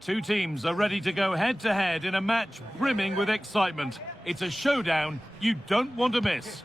Two teams are ready to go head-to-head in a match brimming with excitement. It's a showdown you don't want to miss.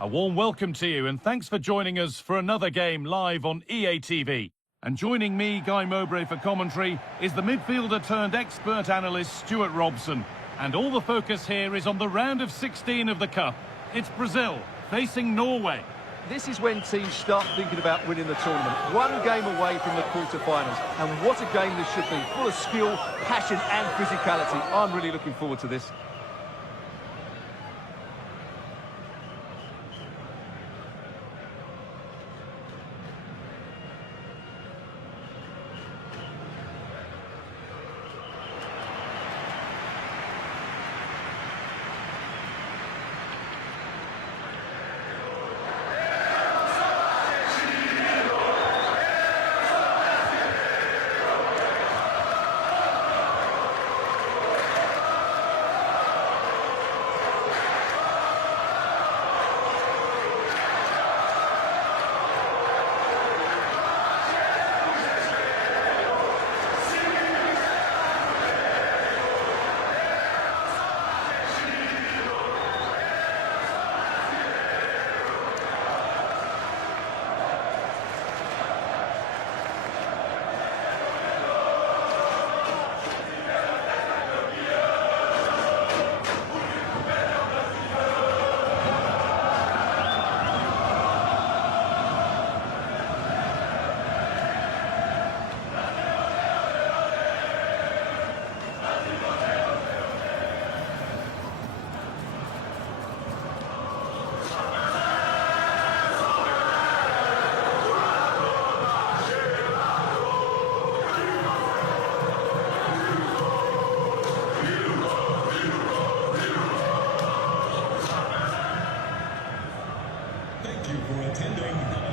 A warm welcome to you and thanks for joining us for another game live on EA TV. And joining me, Guy Mowbray, for commentary is the midfielder turned expert analyst Stuart Robson. And all the focus here is on the round of 16 of the Cup. It's Brazil facing Norway. This is when teams start thinking about winning the tournament. One game away from the quarter-finals. And what a game this should be. Full of skill, passion and physicality. I'm really looking forward to this.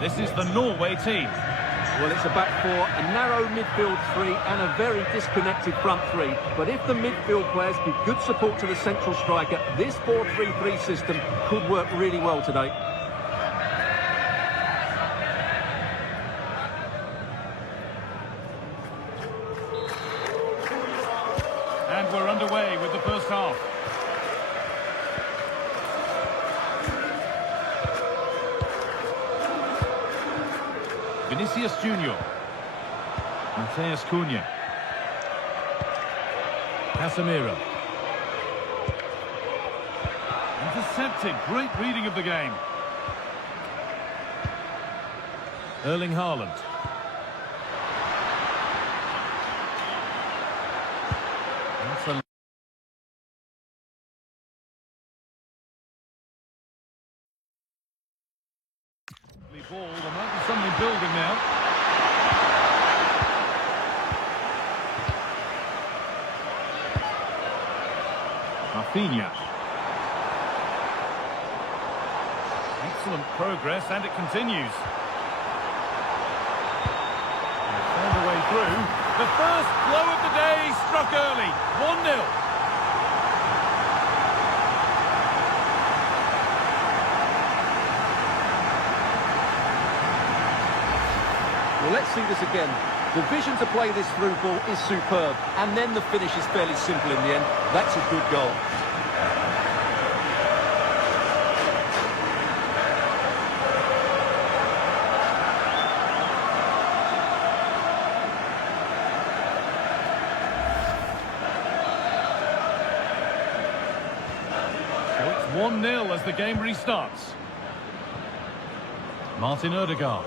This is the Norway team. Well, it's a back four, a narrow midfield three and a very disconnected front three. But if the midfield players give good support to the central striker, this 4-3-3 system could work really well today. And we're underway with the first half. Vinicius Junior. Matheus Cunha. Casemiro. Intercepted. Great reading of the game. Erling Haaland. That's a ball. There might be something building now. Rafinha. Excellent progress and it continues. They found a way through. The first blow of the day struck early. 1-0. Well, let's see this again. The vision to play this through ball is superb, and then the finish is fairly simple in the end. That's a good goal. So it's 1-0 as the game restarts. Martin Ødegaard.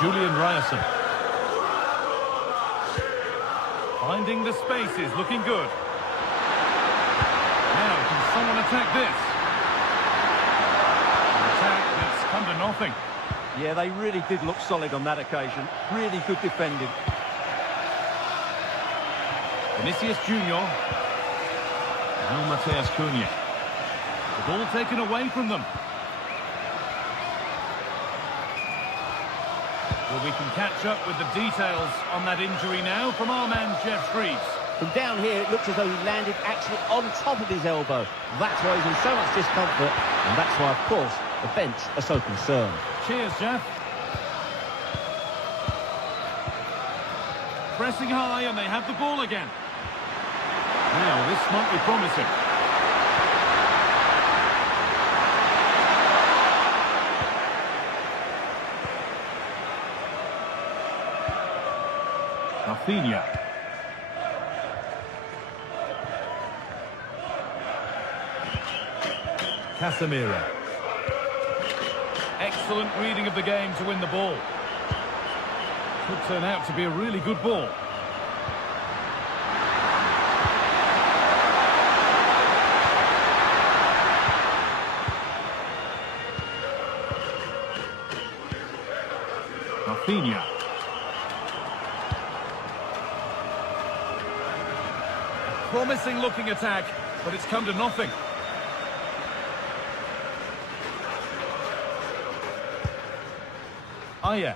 Julian Ryerson. Finding the spaces, looking good. Now, can someone attack this? An attack that's come to nothing. Yeah, they really did look solid on that occasion. Really good defending. Vinicius Junior. Now Matheus Cunha. The ball taken away from them. Well, we can catch up with the details on that injury now from our man Jeff Shreves. From down here, it looks as though he landed actually on top of his elbow. That's why he's in so much discomfort, and that's why, of course, the bench are so concerned. Cheers, Jeff. pressing high and they have the ball again. Now, this might be promising. Rafinha. Casemiro. Excellent reading of the game to win the ball. Could turn out to be a really good ball. Rafinha. Promising looking attack, but it's come to nothing. Qوية.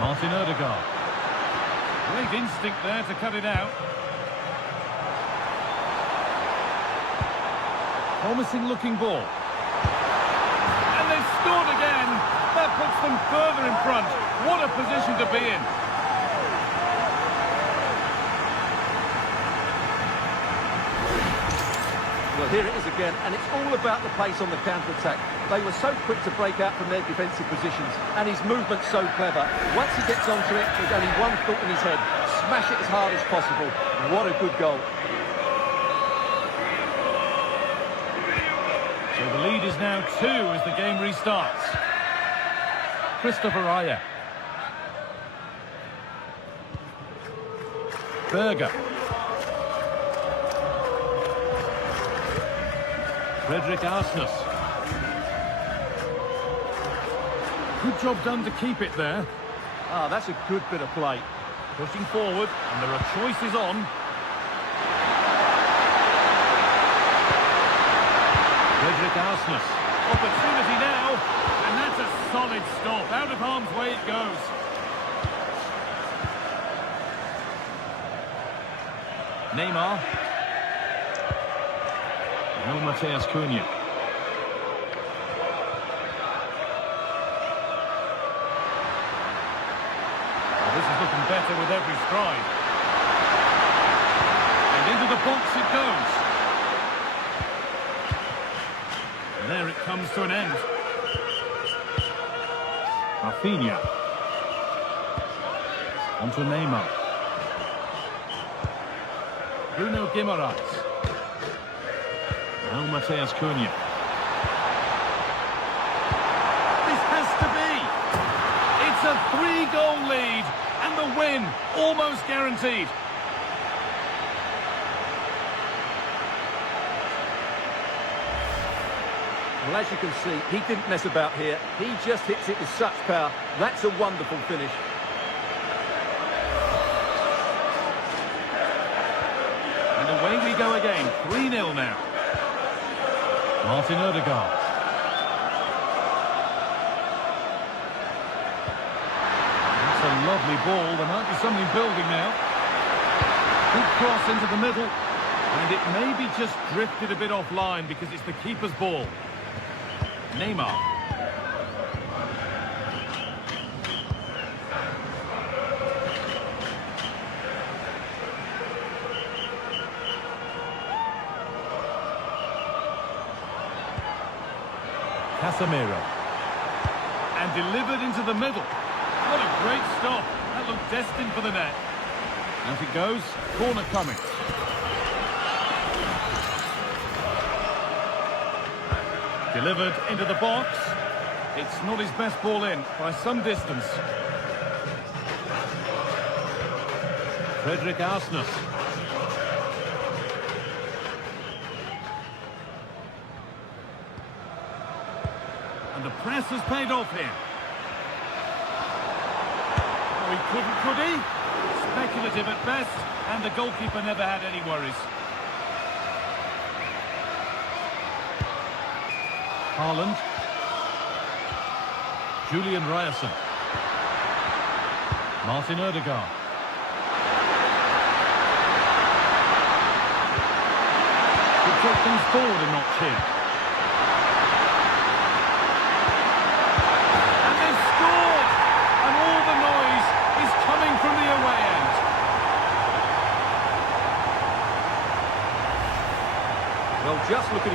Martin Ødegaard. Great instinct there to cut it out. Promising looking ball. And they've scored again. That puts them further in front. What a position to be in. Well, here it is again, and it's all about the pace on the counter-attack. They were so quick to break out from their defensive positions, and his movement's so clever. Once he gets onto it, there's only one thought in his head: smash it as hard as possible. What a good goal. So the lead is now 2 as the game restarts. Christopher Qوية. Berger. Frederick Arsnes. Good job done to keep it there. Ah, that's a good bit of play. Pushing forward, and there are choices on. Frederick Arsnes. Opportunity now, and that's a solid stop. Out of harm's way it goes. Neymar. No Matheus Cunha. Well, this is looking better with every stride. And into the box it goes. And there it comes to an end. Rafinha. Onto Neymar. Bruno Guimaraes. Now Matheus Cunha. This has to be. It's a 3-goal lead, and the win almost guaranteed. Well, as you can see, he didn't mess about here. He just hits it with such power. That's a wonderful finish. And away we go again, 3-0 now. Martin Ødegaard. That's a lovely ball. There might be something building now. Good cross into the middle. And it maybe just drifted a bit offline because it's the keeper's ball. Neymar. Casemiro. And delivered into the middle. What a great stop. That looked destined for the net. Out it goes. Corner coming. Delivered into the box. It's not his best ball in, by some distance. Frederick Arsnes. And the press has paid off here. Oh, he couldn't, could he? Speculative at best, and the goalkeeper never had any worries. Haaland. Julian Ryerson. Martin Ødegaard. Could take things forward a notch here.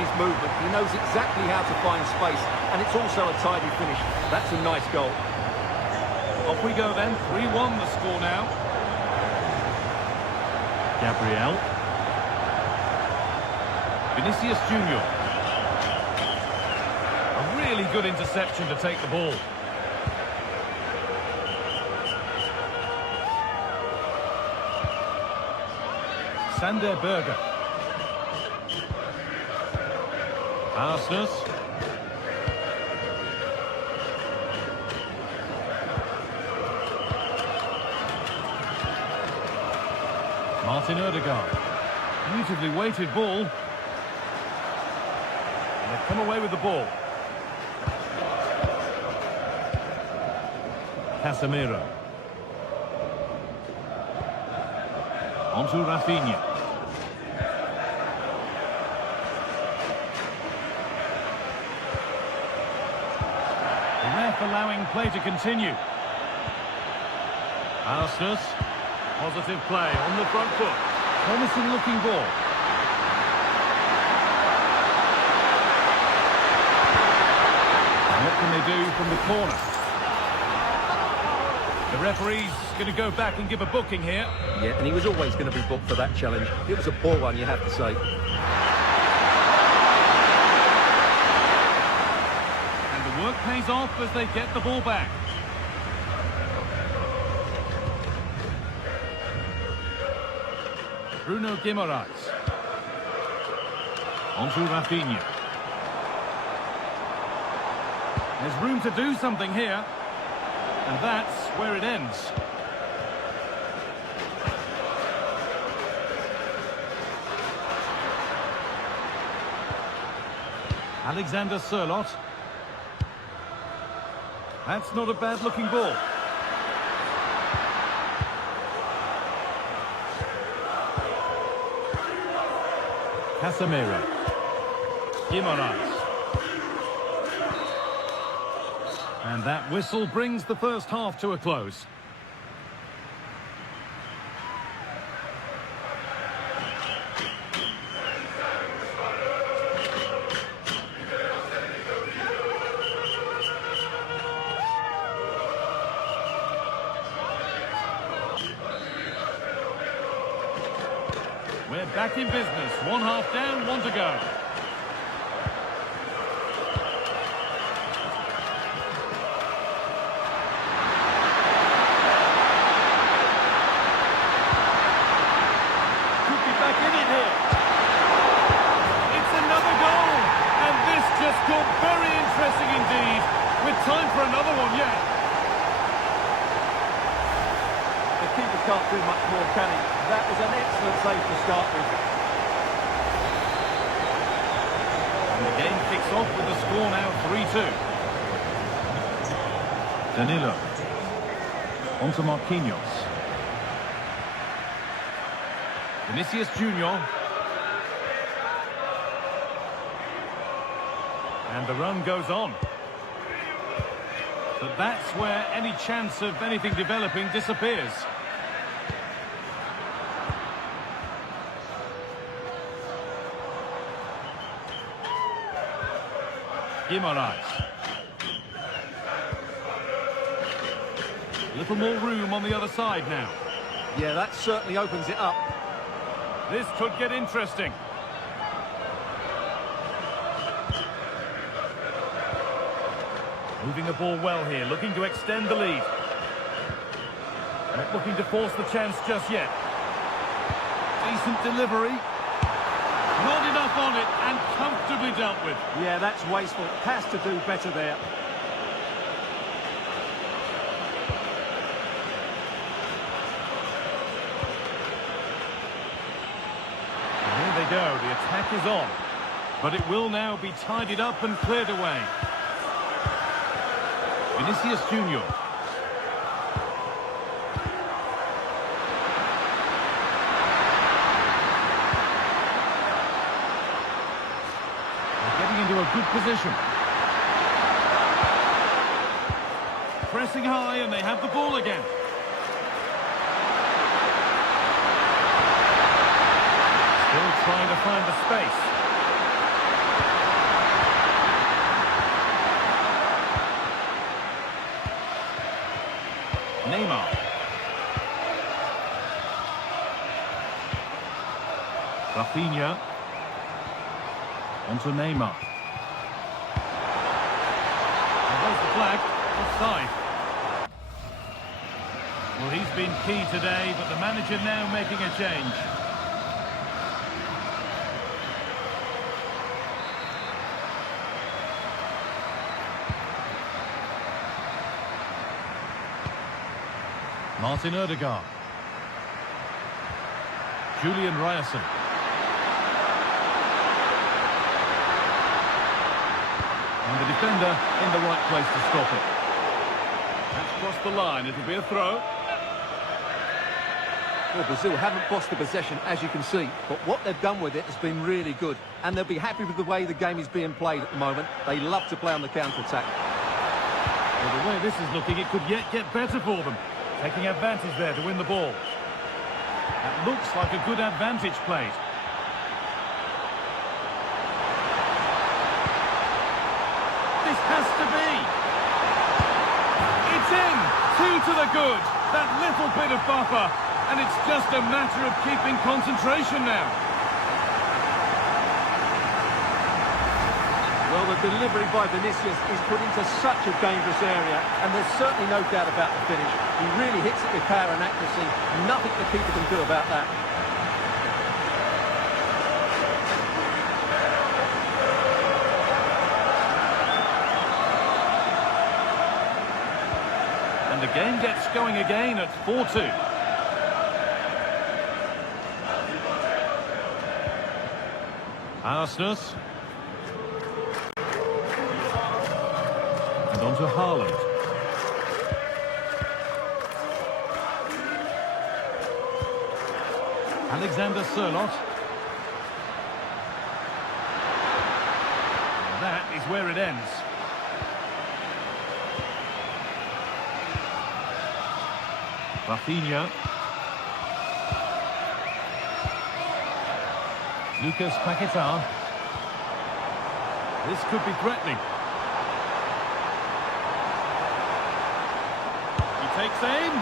his movement. He knows exactly how to find space, and it's also a tidy finish. That's a nice goal. Off we go then. 3-1 the score now. Gabriel. Vinicius Junior. A really good interception to take the ball. Sander Berger. Arsenus. Martin Ødegaard. Beautifully weighted ball. And they've come away with the ball. Casemiro. Onto Rafinha. The ref allowing play to continue. Arsenus. Positive play on the front foot. Promising looking ball. What can they do from the corner? The referee's going to go back and give a booking here. Yeah, and he was always going to be booked for that challenge. It was a poor one, you have to say. And the work pays off as they get the ball back. Bruno Guimaraes. Onto Rafinha. There's room to do something here. And that's where it ends. Alexander Sørloth. That's not a bad looking ball. Casemiro. Guimaraes. And that whistle brings the first half to a close. We're back in business. One half down, one to go. Could be back in it here. It's another goal. And this just got very interesting indeed. With time for another one yet. The keeper can't do much more, can he? That was an excellent save to start with. And the game kicks off with the score now 3-2. Danilo. Onto Marquinhos. Vinicius Junior. And the run goes on. But that's where any chance of anything developing disappears. Guimaraes. A little more room on the other side now. Yeah, that certainly opens it up. This could get interesting. Moving the ball well here, looking to extend the lead. Not looking to force the chance just yet. Decent delivery. Not enough on it, and comfortably dealt with. Yeah, that's wasteful. Has to do better there. And here they go, the attack is on. But it will now be tidied up and cleared away. Vinicius Junior. Into a good position. Pressing high and they have the ball again. Still trying to find the space. Neymar. Rafinha. Onto Neymar. And there's the flag. Offside. Well, he's been key today, but the manager now making a change. Martin Ødegaard. Julian Ryerson. And the defender in the right place to stop it. That's crossed the line. It'll be a throw. Well, Brazil haven't bossed the possession, as you can see, but what they've done with it has been really good, and they'll be happy with the way the game is being played at the moment. They love to play on the counter-attack. Well, the way this is looking, it could yet get better for them. Taking advantage there to win the ball. That looks like a good advantage played. This has to be. It's in. 2 to the good. That little bit of buffer. And it's just a matter of keeping concentration now. Well, the delivery by Vinicius is put into such a dangerous area, and there's certainly no doubt about the finish. He really hits it with power and accuracy. Nothing the keeper can do about that. And the game gets going again at 4-2. Arsenus. And on to Haaland. Alexander Sørloth. And that is where it ends. Rafinha. Lucas Paquetá. This could be threatening. He takes aim.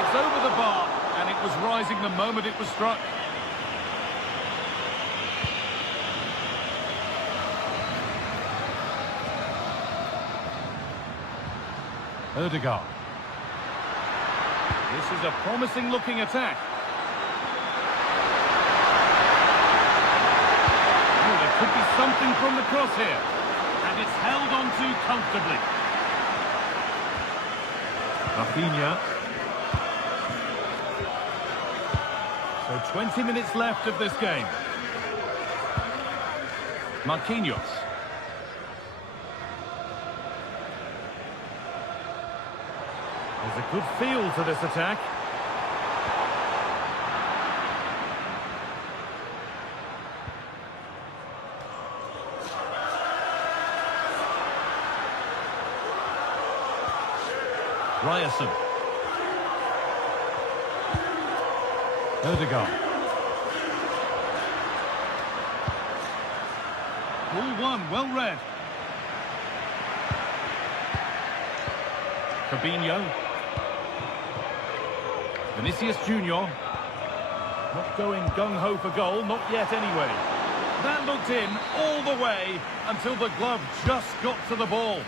It's over the bar, and it was rising the moment it was struck. Ødegaard. This is a promising-looking attack. Could be something from the cross here, and it's held on to comfortably. Rafinha. So 20 minutes left of this game. Marquinhos. There's a good feel to this attack. Ryerson. Ødegaard. Ball one, well read. Fabinho. Vinicius Junior. Not going gung-ho for goal, not yet anyway. That looked in all the way until the glove just got to the ball.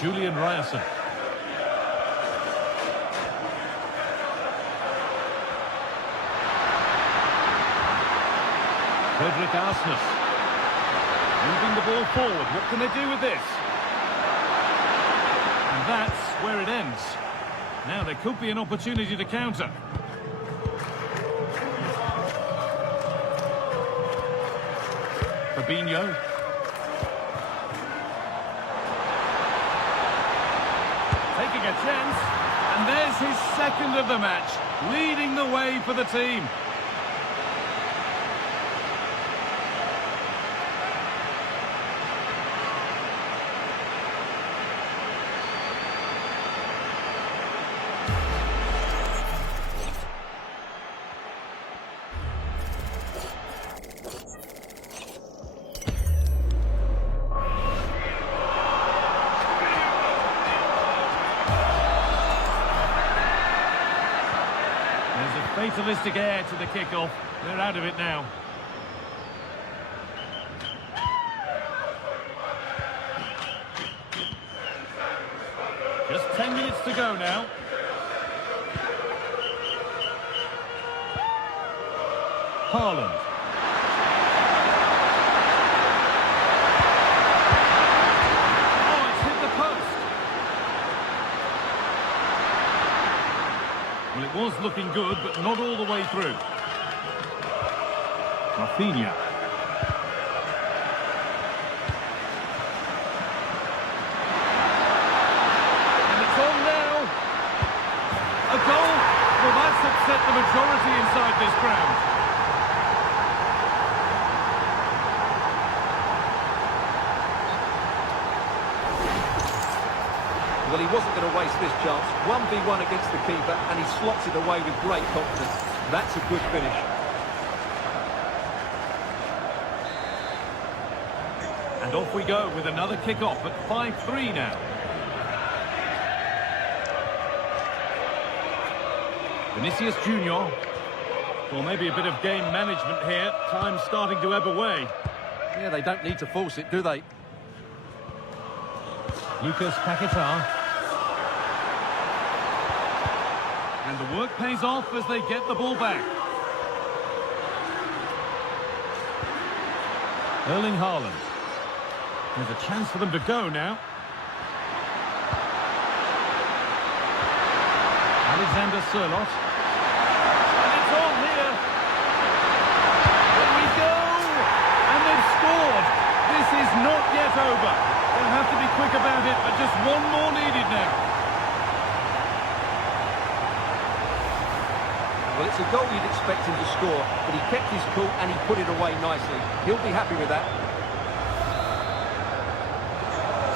Julian Ryerson. Frederick Arsenus. Moving the ball forward. What can they do with this? And that's where it ends. Now there could be an opportunity to counter. Fabinho. Taking a chance, and there's his second of the match, leading the way for the team. There's a fatalistic air to the kickoff. They're out of it now. Just 10 minutes to go now. Haaland. Oh, it's hit the post. Well, it was looking good, but not all the way through. Rafinha. And it's on now. A goal? Well, that's upset the majority inside this ground. Well, he wasn't going to waste this chance. 1v1 against the keeper, and he slots it away with great confidence. That's a good finish. And off we go with another kick-off at 5-3 now. Vinicius Junior. Well, maybe a bit of game management here. Time's starting to ebb away. Yeah, they don't need to force it, do they? Lucas Paquetá. And the work pays off as they get the ball back. Erling Haaland. There's a chance for them to go now. Alexander Sørloth. And it's on here. Here we go. And they've scored. This is not yet over. They'll have to be quick about it, but just one more needed now. Well, it's a goal you'd expect him to score, but he kept his cool and he put it away nicely. He'll be happy with that.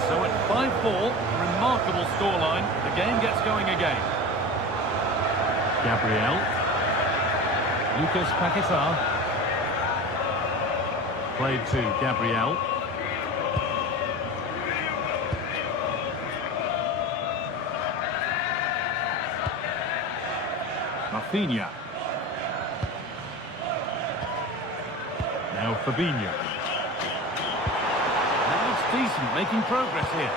So at 5-4, remarkable scoreline. The game gets going again. Gabriel. Lucas Paquetá. Played to Gabriel. Rafinha. Now Fabinho. That looks decent, making progress here.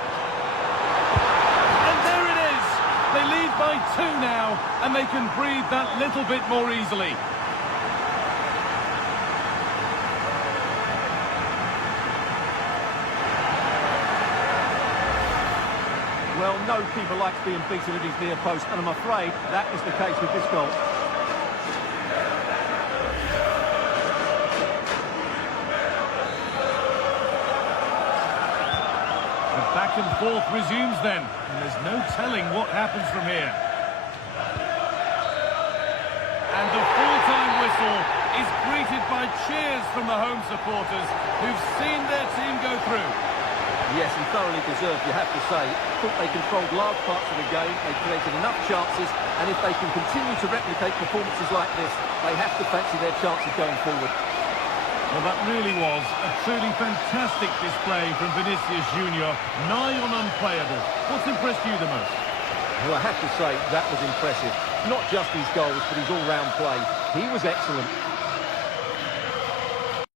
And there it is! They lead by 2 now, and they can breathe that little bit more easily. Well, no keeper likes being beaten at his near post, and I'm afraid that is the case with this goal. The back and forth resumes then, and there's no telling what happens from here. And the full-time whistle is greeted by cheers from the home supporters who've seen their team go through. Yes, and thoroughly deserved, you have to say. Thought they controlled large parts of the game, they created enough chances, and if they can continue to replicate performances like this, they have to fancy their chances going forward. Well, that really was a truly fantastic display from Vinicius Junior, nigh on unplayable. What's impressed you the most? Well, I have to say, that was impressive. Not just his goals, but his all-round play. He was excellent.